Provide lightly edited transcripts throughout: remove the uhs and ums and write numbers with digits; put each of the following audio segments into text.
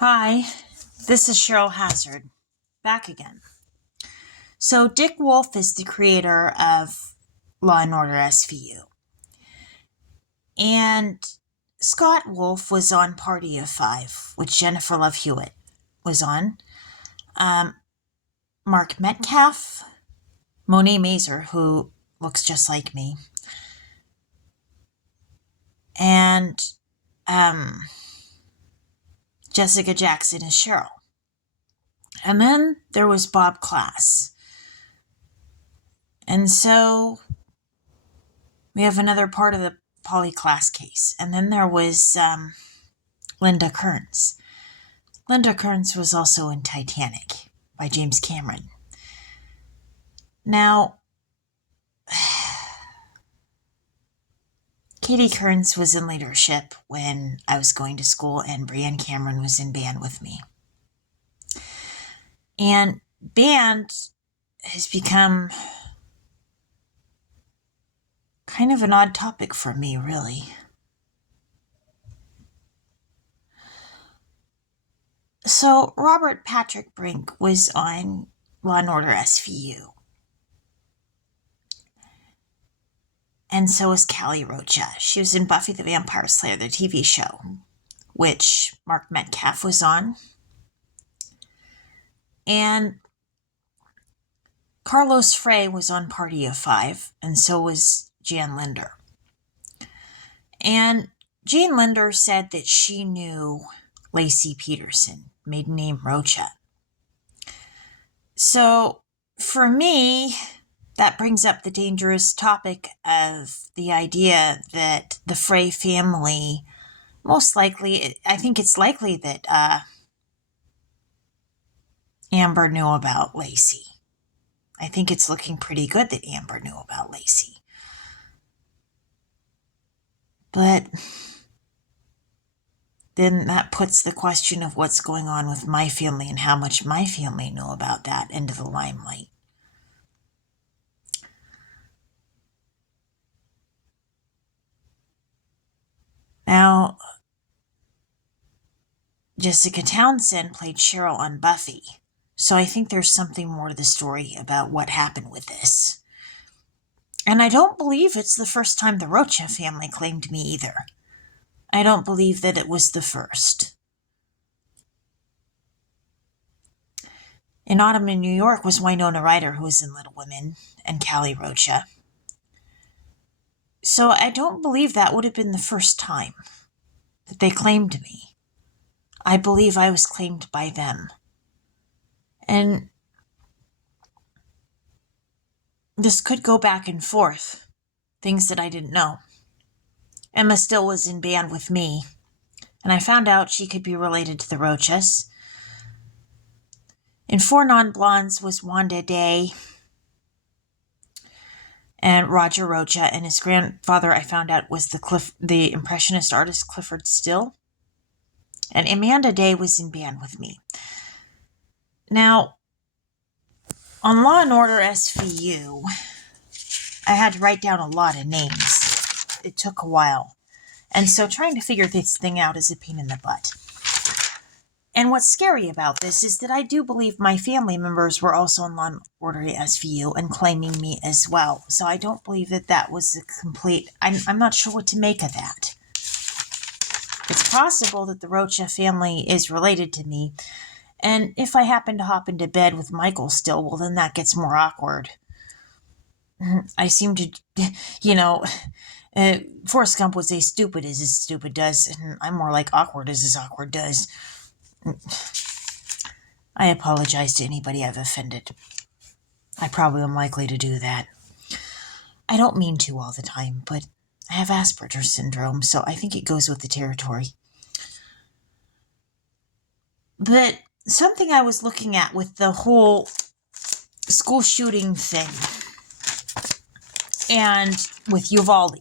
Hi, this is Cheryl Hazard, back again. So, Dick Wolf is the creator of Law and Order SVU. And Scott Wolf was on Party of Five, which Jennifer Love Hewitt was on. Mark Metcalf, Monet Mazer, who looks just like me, and Jessica Jackson is Cheryl. And then there was Bob Klass. And so we have another part of the Polly Klass case. And then there was Linda Kearns. Linda Kearns was also in Titanic by James Cameron. Now, Katie Kearns was in leadership when I was going to school, and Brienne Cameron was in band with me. And band has become kind of an odd topic for me, really. So, Robert Patrick Brink was on Law and Order SVU. And so was Callie Rocha. She was in Buffy the Vampire Slayer, the TV show, which Mark Metcalf was on. And Carlos Frey was on Party of Five, and so was Jan Linder. And Jan Linder said that she knew Lacey Peterson, maiden name Rocha. So, for me, that brings up the dangerous topic of the idea that the Frey family, most likely, I think it's likely that Amber knew about Lacey. I think it's looking pretty good that Amber knew about Lacey. But then that puts the question of what's going on with my family and how much my family knew about that into the limelight. Now, Jessica Townsend played Cheryl on Buffy, so I think there's something more to the story about what happened with this. And I don't believe it's the first time the Rocha family claimed me either. I don't believe that it was the first. In Autumn in New York was Winona Ryder, who was in Little Women, and Callie Rocha. So I don't believe that would have been the first time that they claimed me. I believe I was claimed by them. And this could go back and forth, things that I didn't know. Emma still was in band with me, and I found out she could be related to the Rochas. In Four Non-Blondes was Wanda Day and Roger Rocha, and his grandfather, I found out, was the Impressionist artist Clifford Still. And Amanda Day was in band with me. Now, on Law and Order SVU, I had to write down a lot of names. It took a while. And so trying to figure this thing out is a pain in the butt. And what's scary about this is that I do believe my family members were also in Law and Order SVU and claiming me as well. So I don't believe that that was a complete... I'm not sure what to make of that. It's possible that the Rocha family is related to me. And if I happen to hop into bed with Michael still, well, then that gets more awkward. I seem to, Forrest Gump would say stupid as his stupid does, and I'm more like awkward as his awkward does. I apologize to anybody I've offended. I probably am likely to do that. I don't mean to all the time, but I have Asperger's syndrome, so I think it goes with the territory. But something I was looking at with the whole school shooting thing and with Uvalde,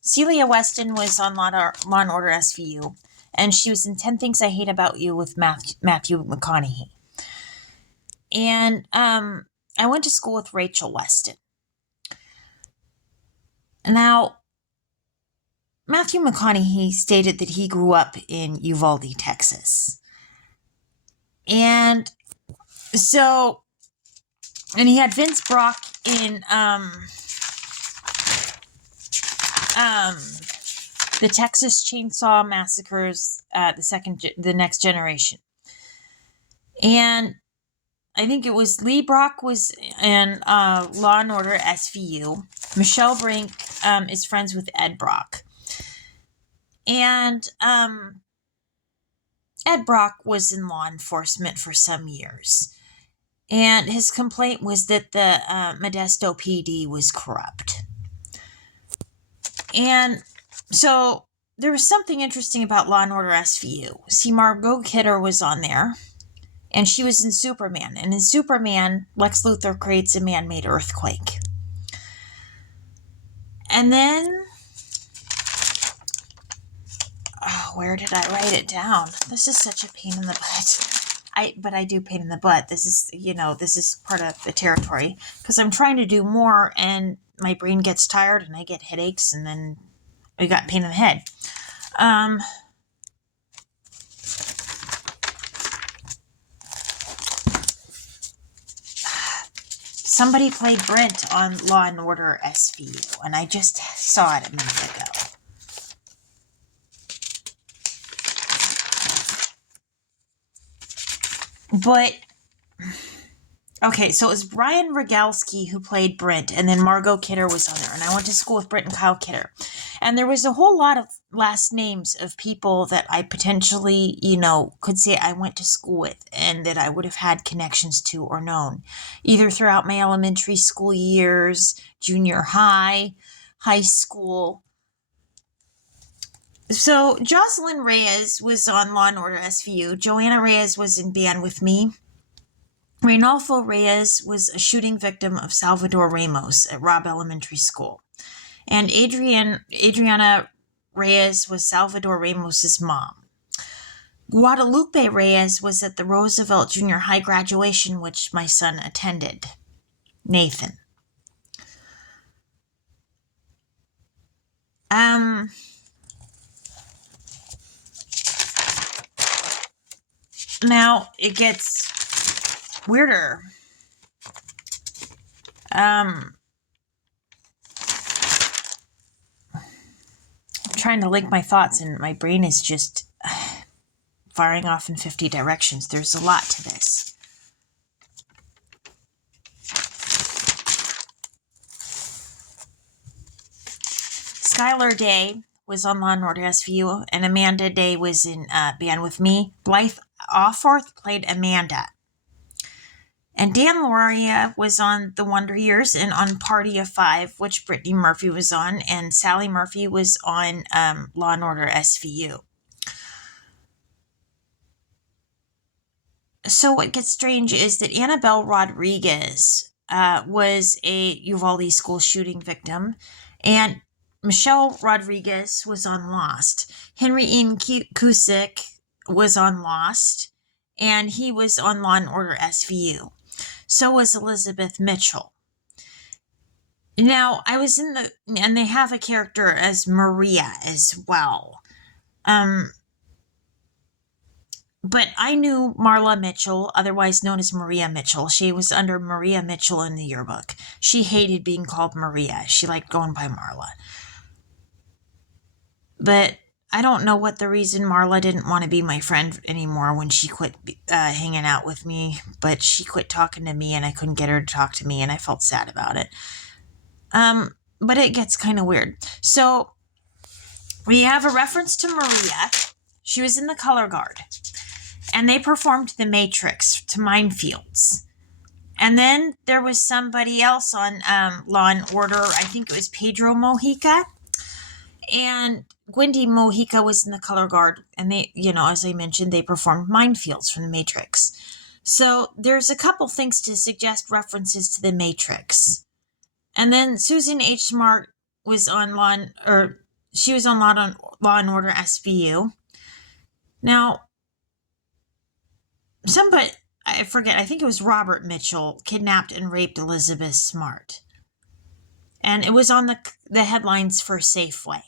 Celia Weston was on Law and Order SVU, and she was in 10 Things I Hate About You with Matthew McConaughey. And I went to school with Rachel Weston. Now, Matthew McConaughey stated that he grew up in Uvalde, Texas. And so, and he had Vince Brock in the Texas Chainsaw Massacres, the next generation. And I think it was Lee Brock was in Law and Order SVU. Michelle Brink is friends with Ed Brock. And Ed Brock was in law enforcement for some years. And his complaint was that the Modesto PD was corrupt. And so there was something interesting about Law and Order SVU. See, Margot Kidder was on there, and she was in Superman. And in Superman, Lex Luthor creates a man-made earthquake. And then, where did I write it down? This is such a pain in the butt. But I do pain in the butt. This is part of the territory, because I'm trying to do more, and my brain gets tired, and I get headaches, and then I got pain in the head. Somebody played Brent on Law and Order SVU, and I just saw it a minute ago. But, okay, so it was Brian Rogalski who played Brent, and then Margot Kidder was on there, and I went to school with Brent and Kyle Kidder. And there was a whole lot of last names of people that I potentially, could say I went to school with and that I would have had connections to or known, either throughout my elementary school years, junior high, high school. So Jocelyn Reyes was on Law and Order SVU. Joanna Reyes was in Band with Me. Reynolfo Reyes was a shooting victim of Salvador Ramos at Robb Elementary School. And Adriana Reyes was Salvador Ramos's mom. Guadalupe Reyes was at the Roosevelt Junior High graduation, which my son attended. Nathan. Now it gets weirder. I'm trying to link my thoughts, and my brain is just firing off in 50 directions. There's a lot to this. Skylar Day was on Law and Order SVU, and Amanda Day was in Band with Me. Blythe Awforth played Amanda. And Dan Lauria was on The Wonder Years and on Party of Five, which Brittany Murphy was on, and Sally Murphy was on Law and Order SVU. So what gets strange is that Annabelle Rodriguez was a Uvalde school shooting victim, and Michelle Rodriguez was on Lost. Henry Ian Cusick was on Lost, and he was on Law and Order SVU. So was Elizabeth Mitchell. Now, and they have a character as Maria as well. But I knew Marla Mitchell, otherwise known as Maria Mitchell. She was under Maria Mitchell in the yearbook. She hated being called Maria. She liked going by Marla. But I don't know what the reason Marla didn't want to be my friend anymore when she quit hanging out with me. But she quit talking to me, and I couldn't get her to talk to me, and I felt sad about it. But it gets kind of weird. So we have a reference to Maria. She was in the color guard. And they performed The Matrix to Minefields. And then there was somebody else on Law and Order. I think it was Pedro Mojica. And Gwendy Mojica was in the color guard. And they, as I mentioned, they performed Minefields from The Matrix. So there's a couple things to suggest references to The Matrix. And then Susan H. Smart was on Law and Order SVU. Now, I forget, I think it was Robert Mitchell kidnapped and raped Elizabeth Smart. And it was on the headlines for Safeway.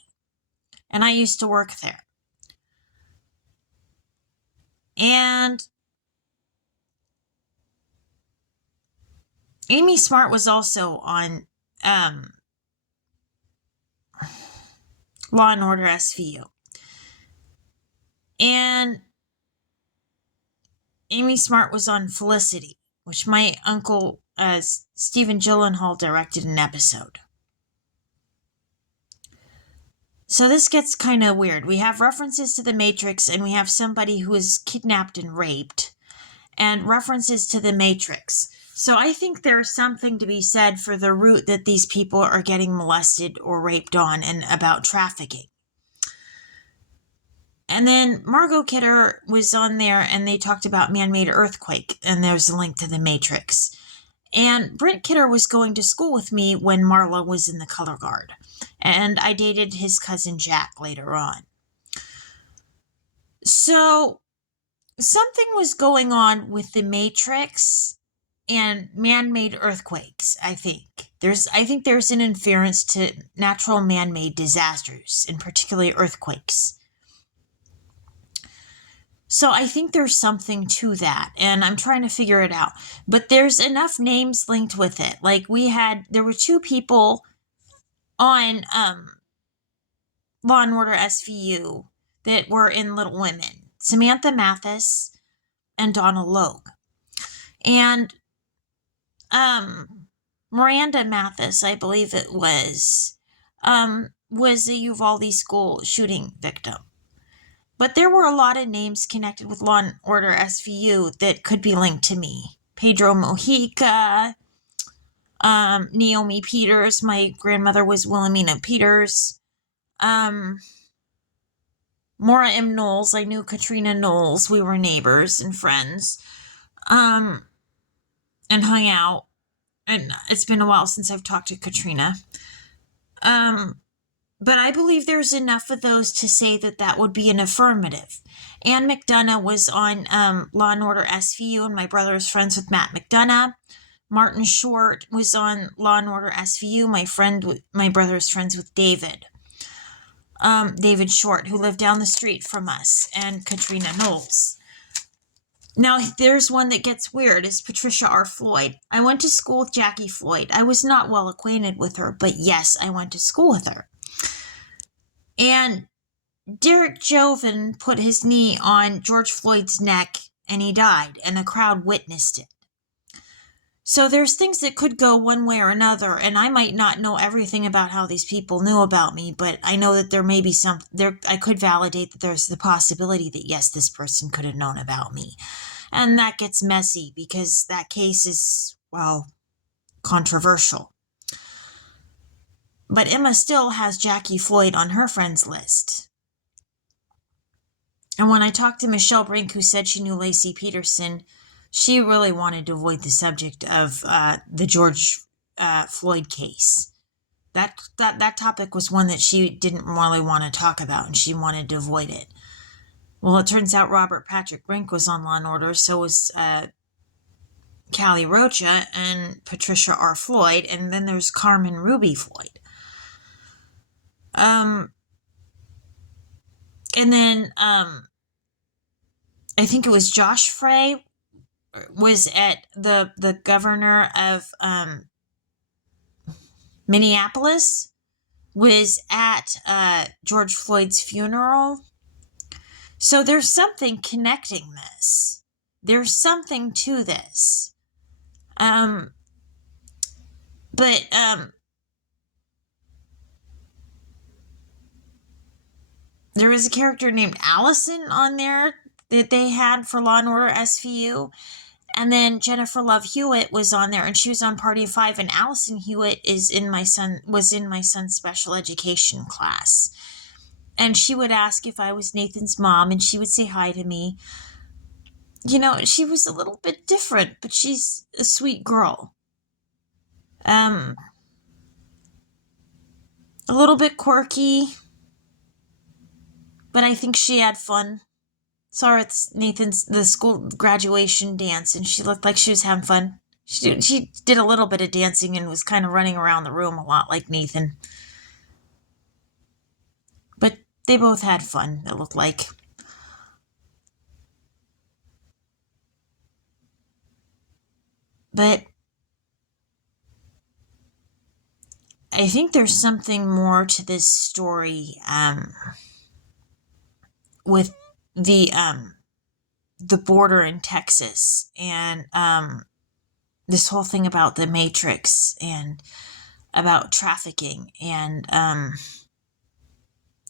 And I used to work there. And Amy Smart was also on Law and Order SVU. And Amy Smart was on Felicity, which my uncle, Stephen Gyllenhaal, directed an episode. So this gets kind of weird. We have references to the Matrix, and we have somebody who is kidnapped and raped, and references to the Matrix. So I think there's something to be said for the route that these people are getting molested or raped on, and about trafficking. And then Margot Kidder was on there, and they talked about man-made earthquake, and there's a link to the Matrix. And Brent Kidder was going to school with me when Marla was in the color guard, and I dated his cousin Jack later on. So something was going on with the Matrix and man-made earthquakes. I think there's an inference to natural man-made disasters, and particularly earthquakes. So I think there's something to that, and I'm trying to figure it out. But there's enough names linked with it. Like there were two people on Law and Order SVU that were in Little Women: Samantha Mathis and Donna Logue. And Miranda Mathis, I believe it was a Uvalde school shooting victim. But there were a lot of names connected with Law and Order SVU that could be linked to me. Pedro Mojica, Naomi Peters. My grandmother was Wilhelmina Peters. Maura M. Knowles. I knew Katrina Knowles. We were neighbors and friends. And hung out. And it's been a while since I've talked to Katrina. But I believe there's enough of those to say that would be an affirmative. Ann McDonough was on Law and Order SVU, and my brother is friends with Matt McDonough. Martin Short was on Law and Order SVU. My brother is friends with David. David Short, who lived down the street from us, and Katrina Knowles. Now, there's one that gets weird, is Patricia R. Floyd. I went to school with Jackie Floyd. I was not well acquainted with her, but yes, I went to school with her. And Derek Chauvin put his knee on George Floyd's neck, and he died, and the crowd witnessed it. So there's things that could go one way or another, and I might not know everything about how these people knew about me, but I know that there may be I could validate that there's the possibility that, yes, this person could have known about me. And that gets messy, because that case is, well, controversial. But Emma still has Jackie Floyd on her friends list. And when I talked to Michelle Brink, who said she knew Lacey Peterson, she really wanted to avoid the subject of the George Floyd case. That topic was one that she didn't really want to talk about, and she wanted to avoid it. Well, it turns out Robert Patrick Brink was on Law & Order, so was Callie Rocha and Patricia R. Floyd, and then there's Carmen Ruby Floyd. And then I think it was Josh Frey was at the governor of Minneapolis was at George Floyd's funeral. So there's something connecting this. There's something to this. But there was a character named Allison on there that they had for Law & Order SVU. And then Jennifer Love Hewitt was on there, and she was on Party of Five. And Allison Hewitt was in my son's special education class. And she would ask if I was Nathan's mom, and she would say hi to me. You know, she was a little bit different, but she's a sweet girl. A little bit quirky, but I think she had fun. Saw her at the school graduation dance, and she looked like she was having fun. She did a little bit of dancing and was kind of running around the room a lot like Nathan. But they both had fun, it looked like. But I think there's something more to this story with the border in Texas and this whole thing about the Matrix and about trafficking and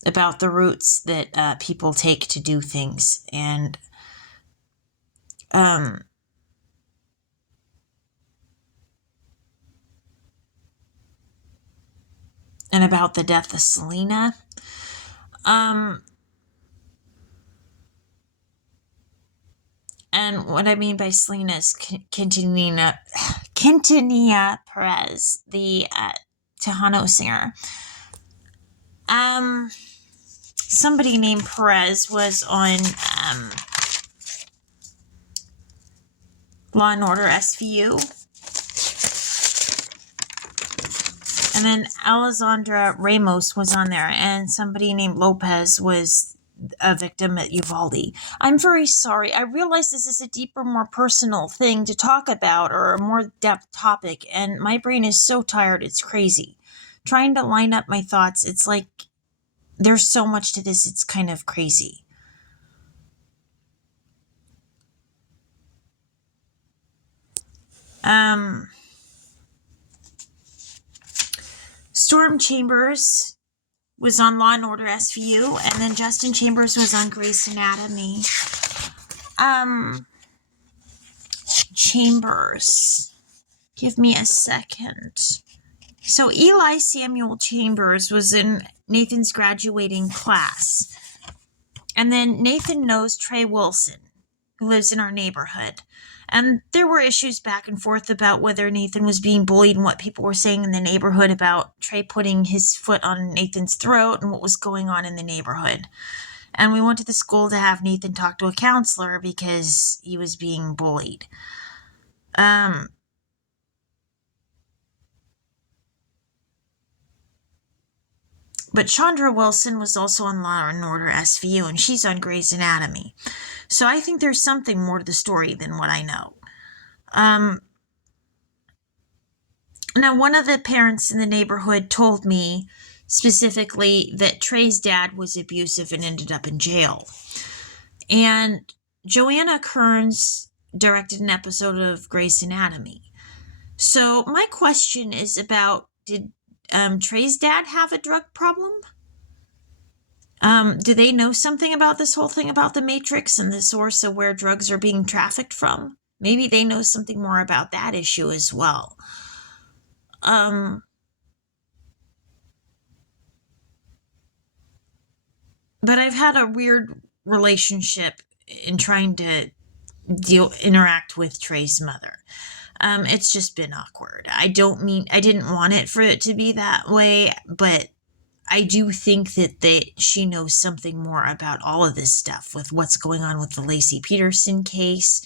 about the routes that people take to do things and and about the death of Selena. And what I mean by Selena is Quintanilla Perez, the Tejano singer. Somebody named Perez was on Law and Order SVU. And then Alessandra Ramos was on there, and somebody named Lopez was a victim at Uvalde. I'm very sorry. I realize this is a deeper, more personal thing to talk about, or a more depth topic, and my brain is so tired, it's crazy. Trying to line up my thoughts, it's like there's so much to this, it's kind of crazy. Storm Chambers was on Law and Order SVU, and then Justin Chambers was on Grey's Anatomy. Chambers. Give me a second. So Eli Samuel Chambers was in Nathan's graduating class. And then Nathan knows Trey Wilson, who lives in our neighborhood. And there were issues back and forth about whether Nathan was being bullied and what people were saying in the neighborhood about Trey putting his foot on Nathan's throat and what was going on in the neighborhood. And we went to the school to have Nathan talk to a counselor because he was being bullied. But Chandra Wilson was also on Law and Order SVU, and she's on Grey's Anatomy. So I think there's something more to the story than what I know. Now, one of the parents in the neighborhood told me specifically that Trey's dad was abusive and ended up in jail. And Joanna Kearns directed an episode of Grey's Anatomy. So my question is about, did Trey's dad have a drug problem? Do they know something about this whole thing about the Matrix and the source of where drugs are being trafficked from? Maybe they know something more about that issue as well. But I've had a weird relationship in trying to interact with Trey's mother. It's just been awkward. I didn't want it for it to be that way, but I do think that she knows something more about all of this stuff with what's going on with the Lacey Peterson case,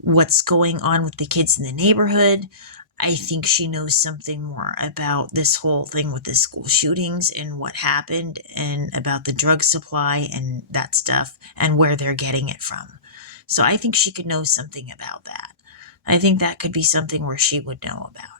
what's going on with the kids in the neighborhood. I think she knows something more about this whole thing with the school shootings and what happened and about the drug supply and that stuff and where they're getting it from. So I think she could know something about that. I think that could be something where she would know about.